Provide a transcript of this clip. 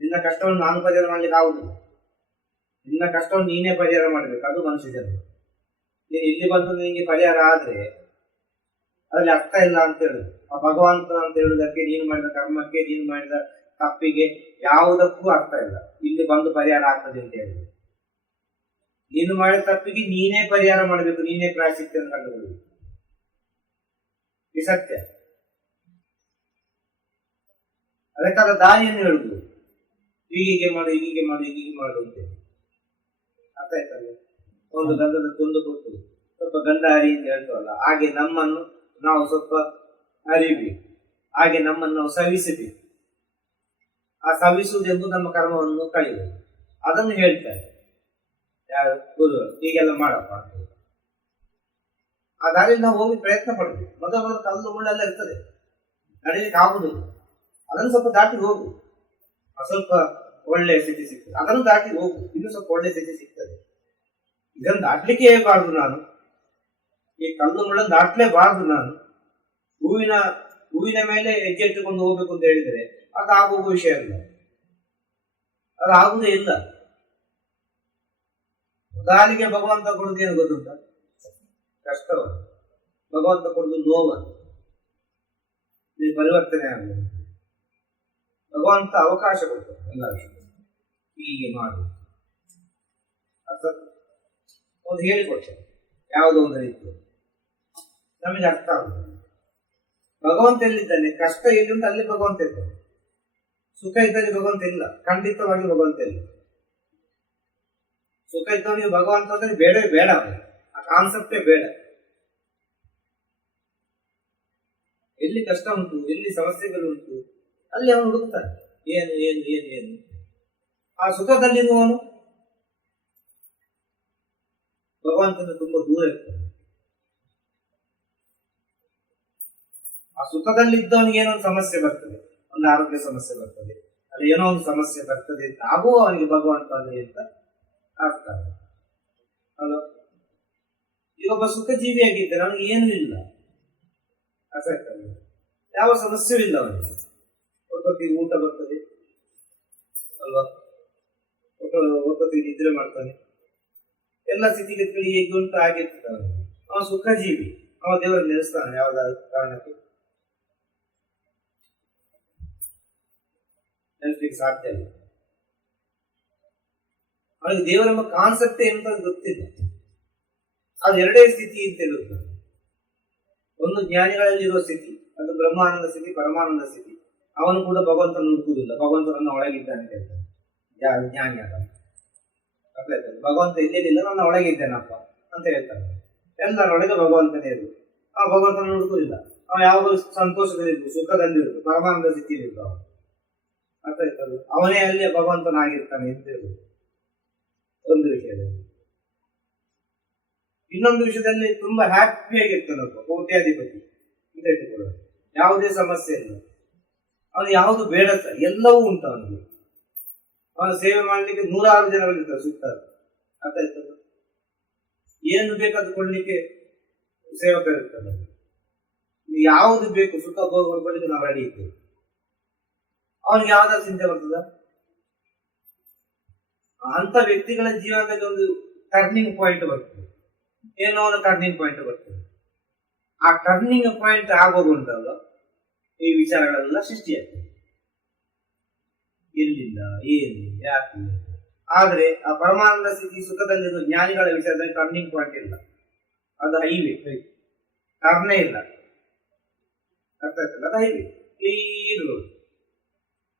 ನಿನ್ನ ಕಷ್ಟವನ್ನು ನಾನು ಪರಿಹಾರ ಮಾಡ್ಲಿಕ್ಕೆ ಆಗುದಿಲ್ಲ. ನಿನ್ನ ಕಷ್ಟವನ್ನು ನೀನೇ ಪರಿಹಾರ ಮಾಡಬೇಕು, ಅದು ಮನುಷ್ಯ ಜನ ನೀನು ಇಲ್ಲಿ ಬಂದು ನಿನಗೆ ಪರಿಹಾರ ಆದ್ರೆ ಅದ್ರಲ್ಲಿ ಅರ್ಥ ಇಲ್ಲ ಅಂತ ಹೇಳುದು. ಆ ಭಗವಂತ ಅಂತ ಹೇಳುದಕ್ಕೆ ನೀನು ಮಾಡಿದ ಕರ್ಮಕ್ಕೆ, ನೀನು ಮಾಡಿದ ತಪ್ಪಿಗೆ ಯಾವುದಕ್ಕೂ ಅರ್ಥ ಇಲ್ಲ. ಇಲ್ಲಿ ಬಂದು ಪರಿಹಾರ ಆಗ್ತದೆ ಅಂತ ಹೇಳಿ ನೀನು ಮಾಡಿದ ತಪ್ಪಿಗೆ ನೀನೇ ಪರಿಹಾರ ಮಾಡಬೇಕು, ನೀನೇ ಪ್ರಾಯಶ್ಚಿತ್ತೆಯನ್ನು ಕಂಡುಕೊಳ್ಳಬೇಕು ಈ ಸತ್ಯ. ಅದಕ್ಕಾದ ದಾರಿಯನ್ನು ಹೇಳುದು ಹೀಗೆ ಮಾಡು ಹೀಗೆ ಮಾಡು ಹೀಗೆ ಮಾಡು ಅಂತ ಅರ್ಥ ಆಯ್ತಲ್ಲ ಒಂದು ಗಂಧದ ತುಂಡು ಕೊಟ್ಟು ಸ್ವಲ್ಪ ಗಂಧ ಹರಿ ಅಂತ ಹೇಳ್ತವಲ್ಲ, ಹಾಗೆ ನಮ್ಮನ್ನು ನಾವು ಸ್ವಲ್ಪ ಅರಿಬೇಕು ಹಾಗೆ ನಮ್ಮನ್ನು ನಾವು ಸವಿಸಬೇಕು. ಆ ಸವಿಸುವುದೆಂದು ನಮ್ಮ ಕರ್ಮವನ್ನು ಕಳೆಯುವುದು ಅದನ್ನು ಹೇಳ್ತಾರೆ. ಯಾರು? ಗುರುಗಳು. ಹೀಗೆಲ್ಲ ಮಾಡಪ್ಪ. ಆ ದಾರಿಯಲ್ಲಿ ನಾವು ಹೋಗಿ ಪ್ರಯತ್ನ ಪಡಬೇಕು. ಮೊದಲು ಮೊದಲು ಕಲ್ಲು ಮುಳ್ಳೆಲ್ಲ ಇರ್ತದೆ. ನಡೀಲಿಕ್ಕೆ ಆಗುದಿಲ್ಲ. ಅದನ್ನು ಸ್ವಲ್ಪ ದಾಟಿ ಹೋಗು. ಸ್ವಲ್ಪ ಒಳ್ಳೆ ಸ್ಥಿತಿ ಸಿಗ್ತದೆ. ಅದನ್ನು ದಾಟಿ ಹೋಗು. ಇನ್ನು ಸ್ವಲ್ಪ ಒಳ್ಳೆ ಸ್ಥಿತಿ ಸಿಗ್ತದೆ. ಇದನ್ನು ದಾಟ್ಲಿಕ್ಕೆ ಹೇಳಬಾರ್ದು ನಾನು. ಈ ಕಲ್ಲು ಮುಳ್ಳನ್ನು ದಾಟ್ಲೇಬಾರ್ದು ನಾನು. ಹೂವಿನ ಹೂವಿನ ಮೇಲೆ ಹೆಜ್ಜೆ ಇಟ್ಟುಕೊಂಡು ಹೋಗ್ಬೇಕು ಅಂತ ಹೇಳಿದರೆ ಅದು ಆಗುವ ವಿಷಯ ಅಲ್ಲ. ಅದು ಆಗುದೇ ಇಲ್ಲ. ಉದಾಹರಣೆಗೆ ಭಗವಂತ ಕೊಡುದು ಏನು ಗೊತ್ತುಂಟ? ಕಷ್ಟವ. ಭಗವಂತ ಕೊಡುದು ನೀವು. ಪರಿವರ್ತನೆ ಆಗಬೇಕು ಭಗವಂತ ಅವಕಾಶ ಕೊಡ್ತಾರೆ ಎಲ್ಲ ಹೀಗೆ ಮಾಡು. ಅರ್ಥ? ಒಂದು ಹೇಳಿಕೊಡ್ತಾರೆ ಯಾವುದೋ ಒಂದು ರೀತಿ. ನಮಗೆ ಅರ್ಥ ಆಗುತ್ತೆ ಭಗವಂತ ಎಲ್ಲಿದ್ದಾನೆ? ಕಷ್ಟ ಎಲ್ಲಿ ಉಂಟು ಅಲ್ಲಿ ಭಗವಂತ ಇದ್ದಾನೆ. ಸುಖ ಇದ್ದಲ್ಲಿ ಭಗವಂತ ಇಲ್ಲ. ಖಂಡಿತವಾಗಿ ಭಗವಂತ ಇಲ್ಲ. ಸುಖ ಇದ್ದವನಿಗೆ ಭಗವಂತ ಅಂದ್ರೆ ಬೇಡ ಬೇಡ. ಆ ಕಾನ್ಸೆಪ್ಟೇ ಬೇಡ. ಎಲ್ಲಿ ಕಷ್ಟ ಉಂಟು, ಎಲ್ಲಿ ಸಮಸ್ಯೆಗಳು ಉಂಟು ಅಲ್ಲಿ ಅವನು ಹುಡುಕ್ತಾನೆ ಏನು ಏನು ಏನು ಏನು? ಆ ಸುಖದಲ್ಲಿರುವವನು ಭಗವಂತನ ತುಂಬಾ ದೂರ ಇರ್ತಾನೆ. ಆ ಸುಖದಲ್ಲಿದ್ದವನಿಗೆ ಏನೋ ಒಂದು ಸಮಸ್ಯೆ ಬರ್ತದೆ. ಒಂದು ಆರೋಗ್ಯ ಸಮಸ್ಯೆ ಬರ್ತದೆ. ಅಲ್ಲಿ ಏನೋ ಒಂದು ಸಮಸ್ಯೆ ಬರ್ತದೆ ಅಂತ ಆಗುವ ಅವನಿಗೆ ಭಗವಂತ ಅಂತ ಅರ್ಥ. ಅಲ್ವಾ ಇವೊಬ್ಬ ಸುಖ ಜೀವಿಯಾಗಿದ್ದರೆ ಅವನಿಗೆ ಏನೂ ಇಲ್ಲ. ಅಸಕ್ತ? ಯಾವ ಸಮಸ್ಯೆಯೂ ಇಲ್ಲ ಅವನಿಗೆ. ಒತ್ತೊತ್ತಿಗೆ ಊಟ ಬರ್ತದೆ. ಅಲ್ವಾ? ಒತ್ತ- ಒತ್ತೊತ್ತಿಗೆ ನಿದ್ರೆ ಮಾಡ್ತಾನೆ. ಎಲ್ಲ ಸ್ಥಿತಿಗತಿಗಳು ಹೇಗೆ ಉಂಟು ಆಗಿರ್ತಾನೆ ಅವ ಸುಖ ಜೀವಿ ಅವ ದೇವರ ನೆಲೆಸ್ತಾನೆ ಯಾವ್ದಾದ್ರು ಕಾರಣಕ್ಕೆ. ನೆಲೆಸ್ಲಿಕ್ಕೆ ಸಾಧ್ಯ ಇಲ್ಲ. ಅವನಿಗೆ ದೇವರೆಂಬ ಕಾನ್ಸೆಪ್ಟ್ ಎಂತ ಗೊತ್ತಿಲ್ಲ. ಅದು ಎರಡೇ ಸ್ಥಿತಿ ಅಂತ ಹೇಳುತ್ತೆ. ಒಂದು ಜ್ಞಾನಿಗಳಲ್ಲಿರುವ ಸ್ಥಿತಿ, ಅದು ಬ್ರಹ್ಮಾನಂದ ಸ್ಥಿತಿ, ಪರಮಾನಂದ ಸ್ಥಿತಿ. ಅವನು ಕೂಡ ಭಗವಂತನ ಹುಡುಕುವುದಿಲ್ಲ ಭಗವಂತನನ್ನ ಒಳಗಿದ್ದಾನೆ ಹೇಳ್ತಾನೆ. ಜ್ಞಾನಿ ಅದ ಭಗವಂತ ಇಲ್ಲಿಲ್ಲ ನನ್ನ ಒಳಗಿದ್ದೇನಪ್ಪ ಅಂತ ಹೇಳ್ತಾನೆ. ಎಲ್ಲರೊಳಗೆ ಭಗವಂತನೇ ಇರು ಆ ಭಗವಂತನ ಹುಡುಕುವುದಿಲ್ಲ ಅವ ಯಾವಾಗಲೂ ಸಂತೋಷದಲ್ಲಿರ್ಬೋದು ಸುಖದಲ್ಲಿರ್ಬೋದು ಪರಮಾನಂದ ಸ್ಥಿತಿಯಲ್ಲಿರ್ಬೋದು ಅವನು. ಅರ್ಥ ಆಯ್ತಲ್ಲ ಅವನೇ ಅಲ್ಲಿ ಭಗವಂತನಾಗಿರ್ತಾನೆ ಅಂತ ಹೇಳುದು ಒಂದು ವಿಷಯದಲ್ಲಿ. ಇನ್ನೊಂದು ವಿಷಯದಲ್ಲಿ ತುಂಬಾ ಹ್ಯಾಪಿಯಾಗಿರ್ತಾನಪ್ಪ ಕೋಟ್ಯಾಧಿಪತಿ ಅಂತ ಇಟ್ಟುಕೊಳ್ಳೋದು. ಯಾವುದೇ ಸಮಸ್ಯೆ ಇಲ್ಲ. ಅವನು ಯಾವುದು ಬೇಡ ಸರ್. ಎಲ್ಲವೂ ಉಂಟು ಅವನಿಗೆ. ಅವನ ಸೇವೆ ಮಾಡಲಿಕ್ಕೆ ನೂರಾರು ಜನಗಳಿರ್ತಾರೆ ಸುತ್ತ ಅರ್ಥ ಏನು ಬೇಕಾದ್ರೂ ಕೊಡ್ಲಿಕ್ಕೆ ಸೇವಕರಿರ್ತಾರೆ ಯಾವುದು ಬೇಕು, ಸುಖ, ಭೋಗ ನಾವು ರೆಡಿ ಇದ್ದೇವೆ. ಅವನಿಗೆ ಯಾವ್ದಾದ್ರು ಚಿಂತೆ ಬರ್ತದ? ಅಂತ ವ್ಯಕ್ತಿಗಳ ಜೀವನದಲ್ಲಿ ಒಂದು ಟರ್ನಿಂಗ್ ಪಾಯಿಂಟ್ ಬರ್ತದೆ. ಏನೋ ಒಂದು ಟರ್ನಿಂಗ್ ಪಾಯಿಂಟ್ ಬರ್ತದೆ. ಆ ಟರ್ನಿಂಗ್ ಪಾಯಿಂಟ್ ಆಗೋದು ಉಂಟಲ್ಲ ಈ ವಿಚಾರಗಳೆಲ್ಲ ಸೃಷ್ಟಿಯಾಗ್ತದೆ. ಎಲ್ಲಿಂದ ಏನು ಯಾಕೆ ಆದ್ರೆ ಆ ಪರಮಾನಂದ ಸ್ಥಿತಿ ಸುಖದಲ್ಲಿರುವ ಜ್ಞಾನಿಗಳ ವಿಚಾರದಲ್ಲಿ ಟರ್ನಿಂಗ್ ಪಾಯಿಂಟ್ ಇಲ್ಲ. ಅದು ಹೈವೇ ಟರ್ನೇ ಇಲ್ಲ. ಅರ್ಥ ಆಯ್ತಲ್ಲ? ಅದು ಹೈವೇ ಕ್ಲೀನ್ ರೋಡ್